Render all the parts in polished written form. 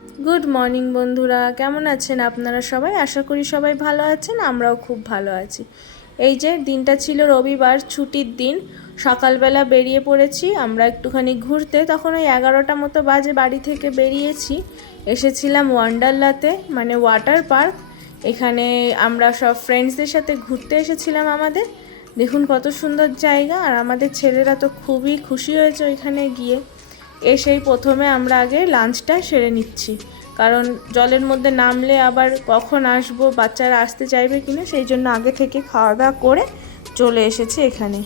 Good morning বন্ধুরা, কেমন আছেন আপনারা সবাই? আশা করি সবাই ভালো আছেন, আমরাও খুব ভালো আছি। এই যে দিনটা ছিল রবিবার, ছুটির দিন। সকালবেলা বেরিয়ে পড়েছি আমরা একটুখানি ঘুরতে। তখন ওই 11টা মতো বাজে বাড়ি থেকে বেরিয়েছি। এসেছিলাম ওয়ান্ডারলাতে, মানে ওয়াটার পার্ক। এখানে আমরা সব ফ্রেন্ডসদের সাথে ঘুরতে এসেছিলাম আমাদের। দেখুন কত সুন্দর জায়গা, আর আমাদের ছেলেরা তো খুবই খুশি হয়েছে ওইখানে গিয়ে। এসেই প্রথমে আমরা আগে লাঞ্চটা সেরে নিচ্ছি, কারণ জলের মধ্যে নামলে আবার কখন আসবো, বাচ্চারা আসতে চাইবে কিনা, সেই জন্য আগে থেকে খাওয়া দাওয়া করে চলে এসেছি এখানে।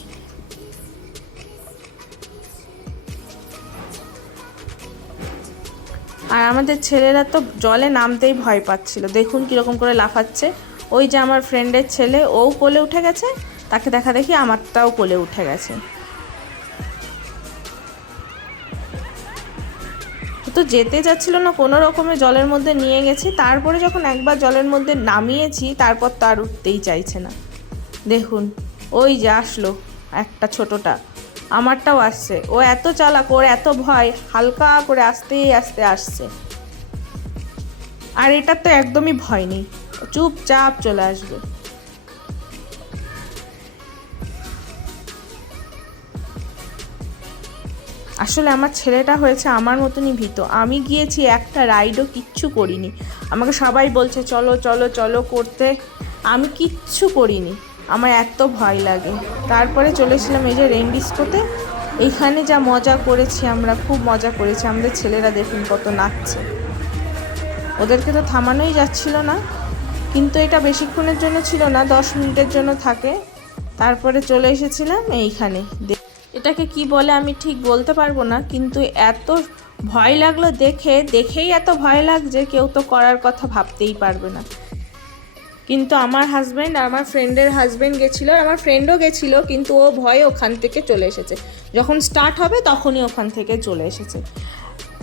আর আমাদের ছেলেরা তো জলে নামতেই ভয় পাচ্ছিল, দেখুন কীরকম করে লাফাচ্ছে। ওই যে আমার ফ্রেন্ডের ছেলে, ও কোলে উঠে গেছে, তাকে দেখা দেখি আমারটাও কোলে উঠে গেছে। তো যেতে যাচ্ছিল না, কোনো রকমে জলের মধ্যে নিয়ে গেছি। তারপরে যখন একবার জলের মধ্যে নামিয়েছি, তারপর তো আর উঠতেই চাইছে না। দেখুন ওই যে আসলো একটা ছোটটা, আমারটাও আসছে। ও এত চালাক, ওর এত ভয়, হালকা করে আস্তে আস্তে আসছে। আর এটার তো একদমই ভয় নেই, চুপচাপ চলে আসবে। আসলে আমার ছেলেটা হয়েছে আমার মতনই ভীত। আমি গিয়েছি, একটা রাইডও কিচ্ছু করিনি। আমাকে সবাই বলছে চলো চলো চলো করতে, আমি কিচ্ছু করিনি, আমার এত ভয় লাগে। তারপরে চলেছিলাম এই যে রেন ডিস্কোতে। এইখানে যা মজা করেছি আমরা, খুব মজা করেছি। আমাদের ছেলেরা দেখুন কত নাচছে, ওদেরকে তো থামানোই যাচ্ছিল না। কিন্তু এটা বেশিক্ষণের জন্য ছিল না, 10 মিনিটের জন্য থাকে। তারপরে চলে এসেছিলাম এইখানে। এটাকে কি বলে আমি ঠিক বলতে পারবো না, কিন্তু এত ভয় লাগলো, দেখেই এত ভয় লাগছে, কেউ তো করার কথা ভাবতেই পারবে না। কিন্তু আমার হাজব্যান্ড আর আমার ফ্রেন্ডের হাজব্যান্ড গেছিলো, আর আমার ফ্রেন্ডও গেছিলো, কিন্তু ও ভয়ে ওখান থেকে চলে এসেছে। যখন স্টার্ট হবে তখনই ওখান থেকে চলে এসেছে।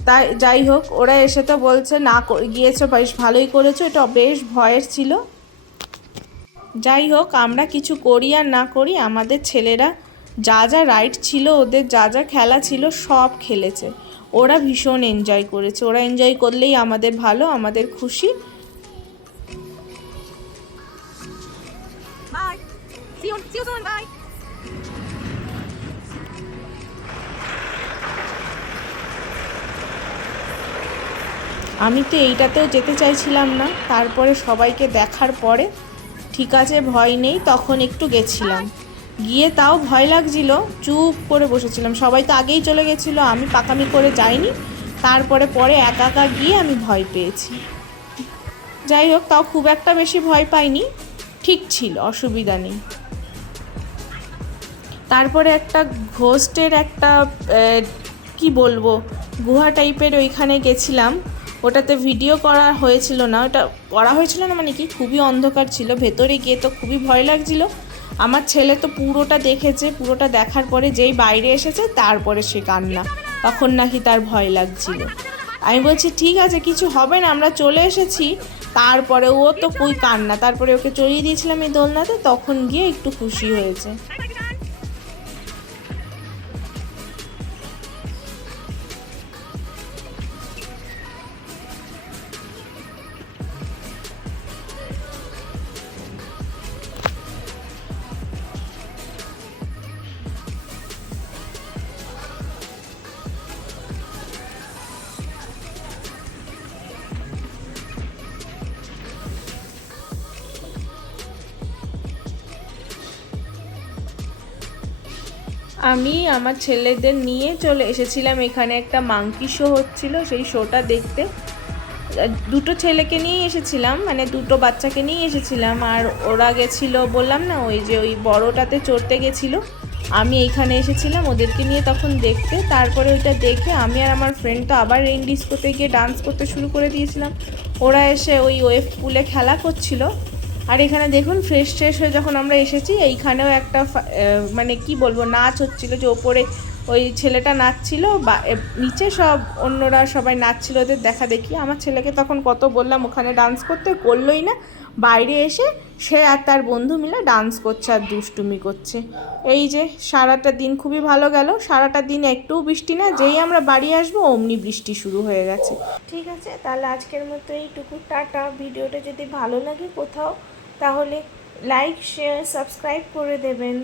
তাই যাই হোক, ওরা এসে তো বলছে না গিয়েছো বেশ ভালোই করেছো, এটা বেশ ভয়ের ছিল। যাই হোক, আমরা কিছু করি আর না করি, আমাদের ছেলেরা যা যা রাইড ছিল, ওদের যা যা খেলা ছিল সব খেলেছে। ওরা ভীষণ এনজয় করেছে, ওরা এনজয় করলেই আমাদের ভালো, আমাদের খুশি। আমি তো এইটাতেও যেতে চাইছিলাম না, তারপরে সবাইকে দেখার পরে ঠিক আছে ভয় নেই, তখন একটু গেছিলাম। গিয়ে তাও ভয় লাগছিল, চুপ করে বসেছিলাম। সবাই তো আগেই চলে গেছিলো, আমি পাকামি করে যাইনি। তারপরে পরে একা একা গিয়ে আমি ভয় পেয়েছি। যাই হোক, তাও খুব একটা বেশি ভয় পাইনি, ঠিক ছিল, অসুবিধা নেই। তারপরে একটা ঘোস্টের একটা কি বলবো, গুহা টাইপের, ওইখানে গেছিলাম। ওটাতে ভিডিও করা হয়েছিল না, ওটা করা হয়েছিল না মানে কি, খুবই অন্ধকার ছিল, ভেতরে গিয়ে তো খুবই ভয় লাগছিল। আমার ছেলে তো পুরোটা দেখেছে, পুরোটা দেখার পরে যেই বাইরে এসেছে তারপরে সে কান্না, তখন নাকি তার ভয় লাগছিল। আমি বলছি ঠিক আছে কিছু হবে না, আমরা চলে এসেছি। তারপরে ও তো কই কান্না, তারপরে ওকে চড়িয়ে দিয়েছিলাম এই দোলনাতে, তখন গিয়ে একটু খুশি হয়েছে। আমি আমার ছেলেদের নিয়ে চলে এসেছিলাম এখানে, একটা মাঙ্কি শো হচ্ছিল, সেই শোটা দেখতে। দুটো ছেলেকে নিয়েই এসেছিলাম, মানে দুটো বাচ্চাকে নিয়েই এসেছিলাম। আর ওরা গেছিলো, বললাম না, ওই যে ওই বড়টাতে চড়তে গেছিলো। আমি এইখানে এসেছিলাম ওদেরকে নিয়ে তখন দেখতে। তারপরে ওইটা দেখে আমি আর আমার ফ্রেন্ড তো আবার রেইন ডিস্কোতে গিয়ে ডান্স করতে শুরু করে দিয়েছিলাম। ওরা এসে ওই ওয়েভ পুলে খেলা করছিল। আর এখানে দেখুন ফ্রেশ হয়ে যখন আমরা এসেছি, এইখানেও একটা মানে কি বলবো, নাচ হচ্ছিল, যে ওপরে ওই ছেলেটা নাচছিল বা নিচে সব অন্যরা সবাই নাচছিল, ওদের দেখা দেখি। আমার ছেলেকে তখন কত বললাম ওখানে ডান্স করতে, করলোই না। বাইরে এসে সে আর তার বন্ধু মিলে ডান্স করছে আর দুষ্টুমি করছে। এই যে সারাটা দিন খুবই ভালো গেল, সারাটা দিন একটুও বৃষ্টি না, যেই আমরা বাড়ি আসবো অমনি বৃষ্টি শুরু হয়ে গেছে। ঠিক আছে, তাহলে আজকের মতো এইটুকু, টাটা। ভিডিওটা যদি ভালো লাগে কোথাও তাহলে লাইক শেয়ার সাবস্ক্রাইব করে দেবেন।